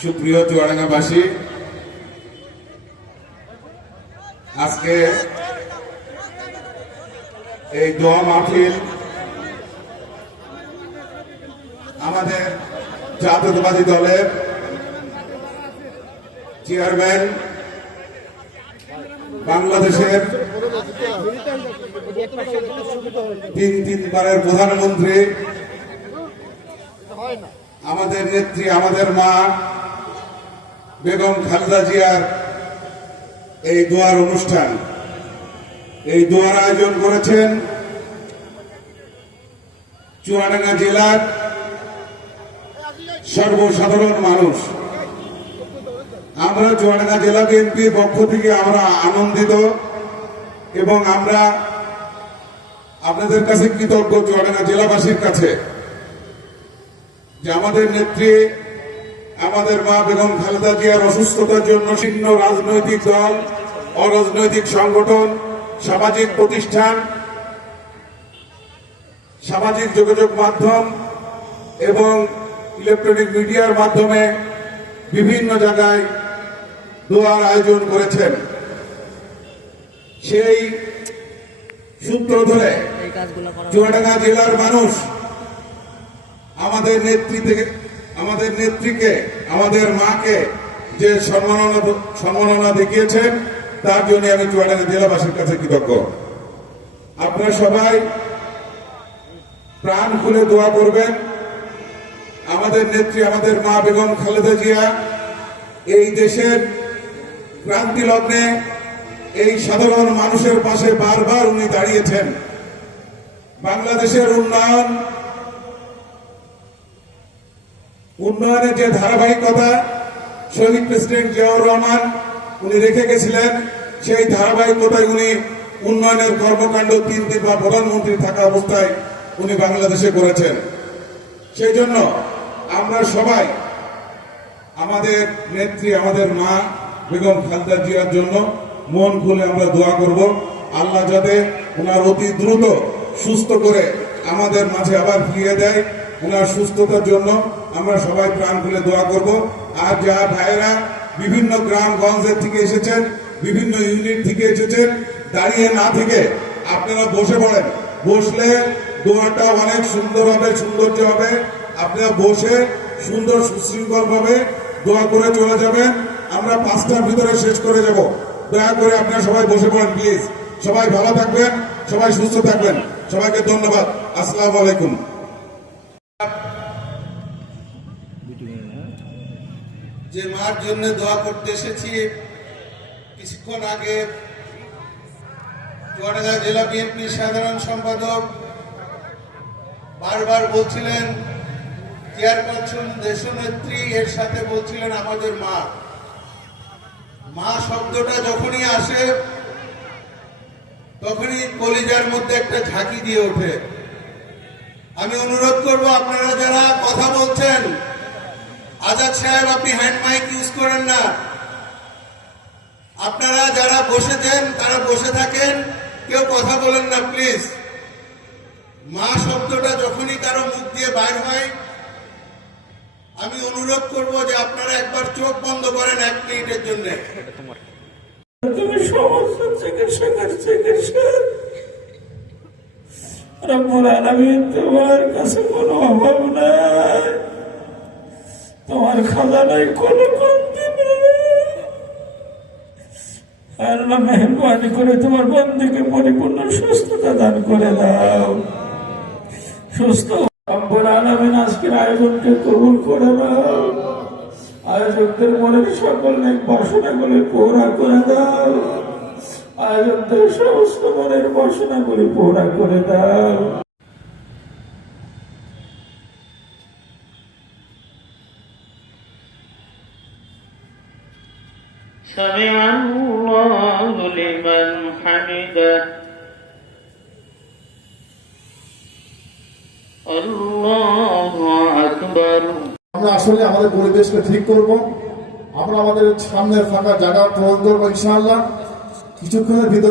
সুপ্রিয় চুয়াডাঙ্গাবাসী আজকে এই দোয়া মাহফিল আমাদের জাতীয়তাবাদী দলের চেয়ারম্যান বাংলাদেশের তিন তিনবারের প্রধানমন্ত্রী আমাদের নেত্রী, আমাদের মা, বেগম খালেদা জিয়ার এই দোয়ার অনুষ্ঠান, এই দোয়ার আয়োজন করেছেন চুয়াডাঙ্গা জেলার সর্বসাধারণ মানুষ। আমরা চুয়াডাঙ্গা জেলা বিএনপির পক্ষ থেকে আমরা আনন্দিত এবং আমরা আপনাদের কাছে কৃতজ্ঞ চুয়াডাঙ্গা জেলাবাসীর কাছে। যে আমাদের নেত্রী আমাদের মা বেগম খালেদা জিয়ার অসুস্থতার জন্য ছিন্ন রাজনৈতিক দল অরাজনৈতিক সংগঠন সামাজিক প্রতিষ্ঠান সামাজিক যোগাযোগ মাধ্যম এবং ইলেকট্রনিক মিডিয়ার মাধ্যমে বিভিন্ন জায়গায় দোয়ার আয়োজন করেছেন। সেই সূত্র ধরে চুয়াডাঙ্গা জেলার মানুষ আমাদের নেত্রী থেকে, আমাদের নেত্রীকে, আমাদের মাকে যে সম্মাননা সম্মাননা দেখিয়েছেন, তার জন্য আমি চুয়াডাঙ্গা জেলাবাসীর কাছে কৃতজ্ঞ। আপনারা সবাই প্রাণ খুলে দোয়া করবেন। আমাদের নেত্রী, আমাদের মা বেগম খালেদা জিয়া, এই দেশের ক্রান্তি লগ্নে এই সাধারণ মানুষের পাশে বারবার উনি দাঁড়িয়েছেন। বাংলাদেশের উন্নয়ন উন্নয়নের যে ধারাবাহিকতা, শহীদ প্রেসিডেন্ট জিয়াউর রহমান উনি রেখে গেছিলেন, সেই ধারাবাহিকতায় উনি উন্নয়নের কর্মকাণ্ড তিন তিনবার প্রধানমন্ত্রী থাকা অবস্থায় উনি বাংলাদেশে করেছেন। সেই জন্য আমরা সবাই, আমাদের নেত্রী, আমাদের মা বেগম খালেদা জিয়ার জন্য মন খুলে আমরা দোয়া করব। আল্লাহ যাতে ওনার অতি দ্রুত সুস্থ করে আমাদের মাঝে আবার ফিরিয়ে দেয়। ওনার সুস্থতার জন্য আমরা সবাই প্রাণ খুলে দোয়া করব। আর যা ভাইয়েরা বিভিন্ন গ্রামগঞ্জের থেকে এসেছেন, বিভিন্ন ইউনিট থেকে এসেছেন, দাঁড়িয়ে না থেকে আপনারা বসে পড়েন। বসলে দোয়াটা অনেক সুন্দর হবে, সৌন্দর্য হবে। আপনারা বসে সুন্দর সুশৃঙ্খল ভাবে দোয়া করে চলে যাবেন। আমরা পাঁচটার ভিতরে শেষ করে যাব। দয়া করে আপনারা সবাই বসে পড়েন, প্লিজ। সবাই ভালো থাকবেন, সবাই সুস্থ থাকবেন। সবাইকে ধন্যবাদ। আসসালামু আলাইকুম। যে মার জন্য দোয়া করতে এসেছি। কিছুক্ষণ আগে চুয়াডাঙ্গা জেলা বিএনপির সাধারণ সম্পাদক বারবার বলছিলেন, চেয়ারপারসন দেশনেত্রী এর সাথে বলছিলেন, আমাদের মা। মা শব্দটা যখনই আসে, তখনই কলিজার মধ্যে একটা ঝাঁকি দিয়ে ওঠে। আমি অনুরোধ করব, আপনারা যারা কথা বলছেন আজাদ সাহেব, আপনি হ্যান্ড মাইক ইউজ করেন না। আপনারা যারা বসেছেন তারা বসে থাকেন, কেউ কথা বলেন না প্লিজ মা শব্দটা যখনই কারও মুখ দিয়ে বাইর হয়, আমি অনুরোধ করব যে আপনারা একবার চোখ বন্ধ করেন এক মিনিটের জন্য। তুমি তোমার কাছে কোনো অভাব নাই। আল্লাহ মেহরবানি করে তোমার বন্ধুকে পরিপূর্ণ সুস্থতা দান করে দাও। সুস্থ আজকের আয়োজনকে কবুল করে দাও আয়োজকদের মনের সকল নেক বাসনাগুলি পূরা করে দাও। আয়োজকদের সমস্ত মনের বাসনাগুলি পূরা করে দাও। سمع الله لمن حمده الله أكبر আমরা আসলে আমাদের পরিবেশকে ঠিক করব আমরা আমাদের সামনের ফাঁকা জায়গা পূরণ করবো ইনশাআল্লাহ কিছুক্ষণের ভিতরে